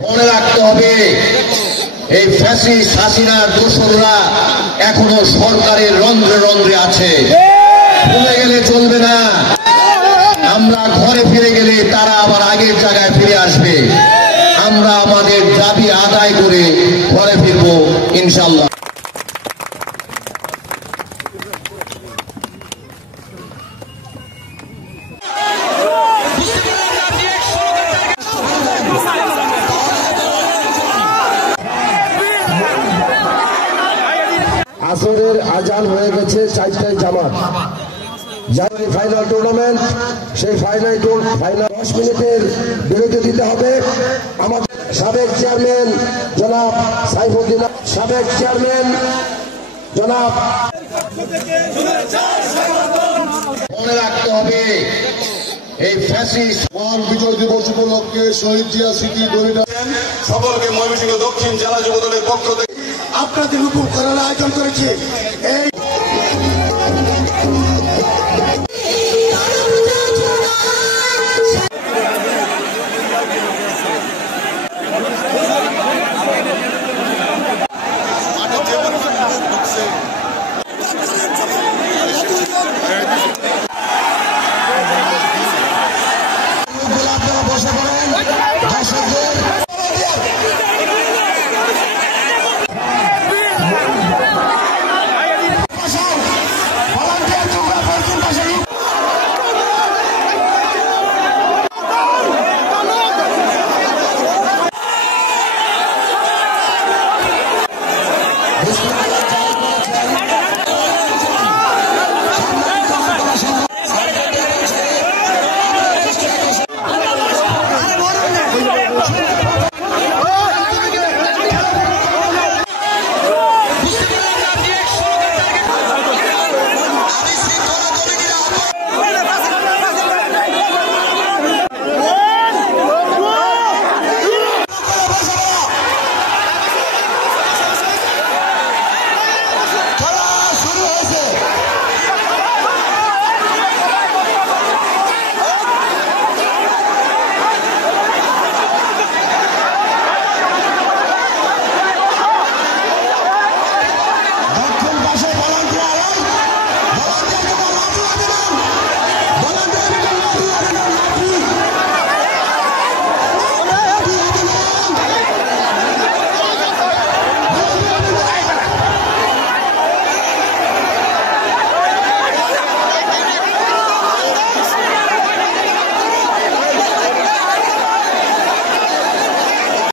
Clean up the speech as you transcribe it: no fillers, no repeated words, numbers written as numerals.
মনে রাখতে হবে এই ফ্যাসিস্ট হাসিনার দোসররা এখনো সরকারের রন্ধ্রে রন্ধ্রে আছে। ভুলে গেলে চলবে না। আমরা ঘরে ফিরে গেলে তারা আবার আগের জায়গায় ফিরে আসবে। আমরা আমাদের দাবি আদায় করে ঘরে ফিরবো ইনশাআল্লাহ। আসরের আজান হয়ে গেছে, 4টায় জামাত। জানুয়ারি ফাইনাল টুর্নামেন্ট, সেই ফাইনাল 10 মিনিটের বিরতি দিতে হবে। আমাদের সাবেক চেয়ারম্যান জনাব সাইফুদ্দিন, সাবেক চেয়ারম্যান জনাব। মনে রাখতে হবে এই ফ্যাসিস্ট মহান বিজয় দিবস উপলক্ষে শহীদ জিয়া স্মৃতি গরিনা সকলকে ময়মনসিংহ দক্ষিণ জেলা যুবদলের পক্ষ থেকে আপনাদের উপর করার আয়োজন করেছে। এই